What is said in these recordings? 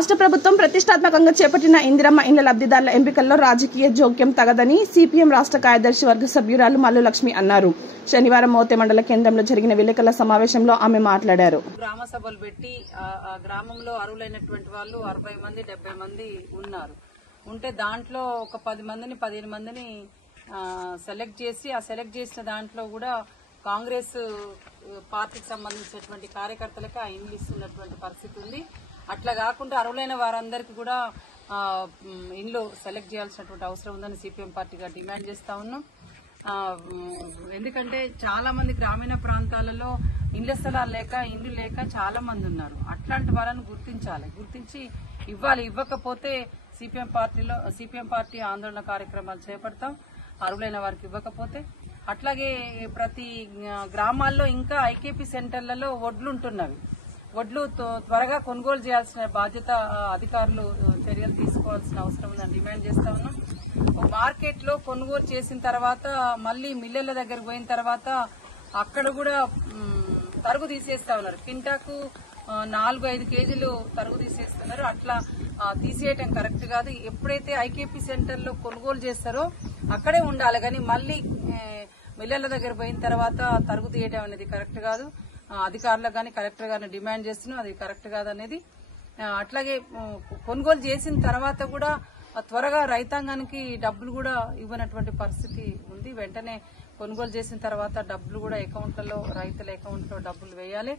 రాష్ట్ర ప్రభుత్వం ప్రతిష్టాత్మకంగా చేపట్టిన ఇందిరమ్మ ఇండ్ల లబ్ధిదారుల ఎంపికల్లో రాజకీయ జోక్యం తగదని సిపిఎం రాష్ట్ర కార్యదర్శి వర్గ సభ్యురాలు మల్లు లక్ష్మి అన్నారు. శనివారం మోతే మండల కేంద్రంలో జరిగిన విలేకరుల సమావేశంలో ఆమె మాట్లాడారు. గ్రామ సభలు పెట్టి ఆ గ్రామంలో అర్హులైనటువంటి వాళ్ళు 60 మంది 70 మంది ఉన్నారు. ఉంటే దాంట్లో ఒక 10 మందిని 15 మందిని సెలెక్ట్ చేసి ఆ సెలెక్ట్ చేసిన దాంట్లో కూడా కాంగ్రెస్ పార్టీకి సంబంధించినటువంటి కార్యకర్తలకు ఆ ఇండ్లు ఇస్తున్నటువంటి పరిస్థితి ఉంది. అట్లా కాకుండా అర్హులైన వారందరికీ కూడా ఇండ్లు సెలెక్ట్ చేయాల్సినటువంటి అవసరం ఉందని సిపిఎం పార్టీగా డిమాండ్ చేస్తా ఉన్నాం. ఎందుకంటే చాలా మంది గ్రామీణ ప్రాంతాలలో ఇండ్ల స్థలాలు లేక ఇండ్లు లేక చాలా మంది ఉన్నారు. అట్లాంటి వాళ్ళని గుర్తించి ఇవ్వాలి. ఇవ్వకపోతే సిపిఎం పార్టీ ఆందోళన కార్యక్రమాలు చేపడతాం అర్హులైన వారికి ఇవ్వకపోతే. అట్లాగే ప్రతి గ్రామాల్లో ఇంకా ఐకేపీ సెంటర్లలో వడ్లుంటున్నవి. వడ్లు త్వరగా కొనుగోలు చేయాల్సిన బాధ్యత అధికారులు చర్యలు తీసుకోవాల్సిన అవసరం ఉందని డిమాండ్ చేస్తా ఉన్నాం. మార్కెట్ లో కొనుగోలు చేసిన తర్వాత మళ్లీ మిల్లర్ల దగ్గరకు పోయిన తర్వాత అక్కడ కూడా తరుగు తీసేస్తా ఉన్నారు. కింటాకు 4-5 కేజీలు తరుగు తీసేస్తున్నారు. అట్లా తీసేయటం కరెక్ట్ కాదు. ఎప్పుడైతే ఐకేపీ సెంటర్ లో కొనుగోలు చేస్తారో అక్కడే ఉండాలి, కానీ మళ్లీ మిల్లర్ల దగ్గర పోయిన తర్వాత తరుగు తీయటం అనేది కరెక్ట్ కాదు. అధికారులకు కానీ కలెక్టర్ గారిని డిమాండ్ చేస్తున్నాం, అది కరెక్ట్ కాదనేది. అట్లాగే కొనుగోలు చేసిన తర్వాత కూడా త్వరగా రైతాంగానికి డబ్బులు కూడా ఇవ్వనటువంటి పరిస్థితి ఉంది. వెంటనే కొనుగోలు చేసిన తర్వాత డబ్బులు కూడా అకౌంట్లలో రైతుల అకౌంట్లో డబ్బులు వేయాలి.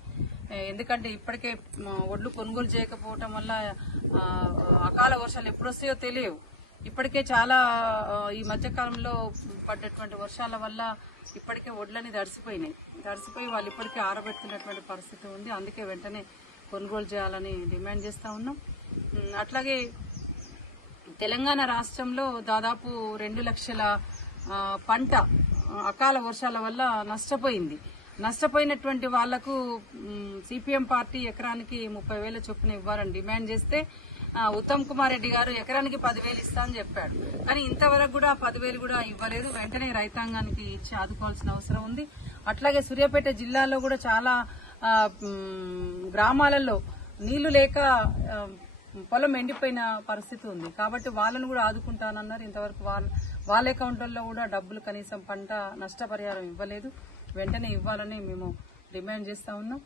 ఎందుకంటే ఇప్పటికే ఒడ్లు కొనుగోలు చేయకపోవటం వల్ల అకాల వర్షాలు ఎప్పుడొస్తాయో తెలియవు. ఇప్పటికే చాలా ఈ మధ్యకాలంలో పడ్డటువంటి వర్షాల వల్ల ఇప్పటికే ఒడ్లని తడిసిపోయి వాళ్ళు ఇప్పటికే ఆరబెడుతున్నటువంటి పరిస్థితి ఉంది. అందుకే వెంటనే కొనుగోలు చేయాలని డిమాండ్ చేస్తా ఉన్నాం. అట్లాగే తెలంగాణ రాష్ట్రంలో దాదాపు 2 లక్షల పంట అకాల వర్షాల వల్ల నష్టపోయినటువంటి వాళ్లకు సిపిఎం పార్టీ ఎకరానికి 30,000 చొప్పున ఇవ్వాలని డిమాండ్ చేస్తే ఉత్తమ్ కుమార్ రెడ్డి గారు ఎకరానికి 10,000 ఇస్తా అని చెప్పాడు. కానీ ఇంతవరకు కూడా 10,000 కూడా ఇవ్వలేదు. వెంటనే రైతాంగానికి ఇచ్చి ఆదుకోవాల్సిన అవసరం ఉంది. అట్లాగే సూర్యాపేట జిల్లాలో కూడా చాలా గ్రామాలలో నీళ్లు లేక పొలం ఎండిపోయిన పరిస్థితి ఉంది. కాబట్టి వాళ్ళను కూడా ఆదుకుంటానన్నారు. ఇంతవరకు వాళ్ళ అకౌంట్లలో కూడా డబ్బులు కనీసం పంట నష్టపరిహారం ఇవ్వలేదు. వెంటనే ఇవ్వాలని మేము డిమాండ్ చేస్తా ఉన్నాం.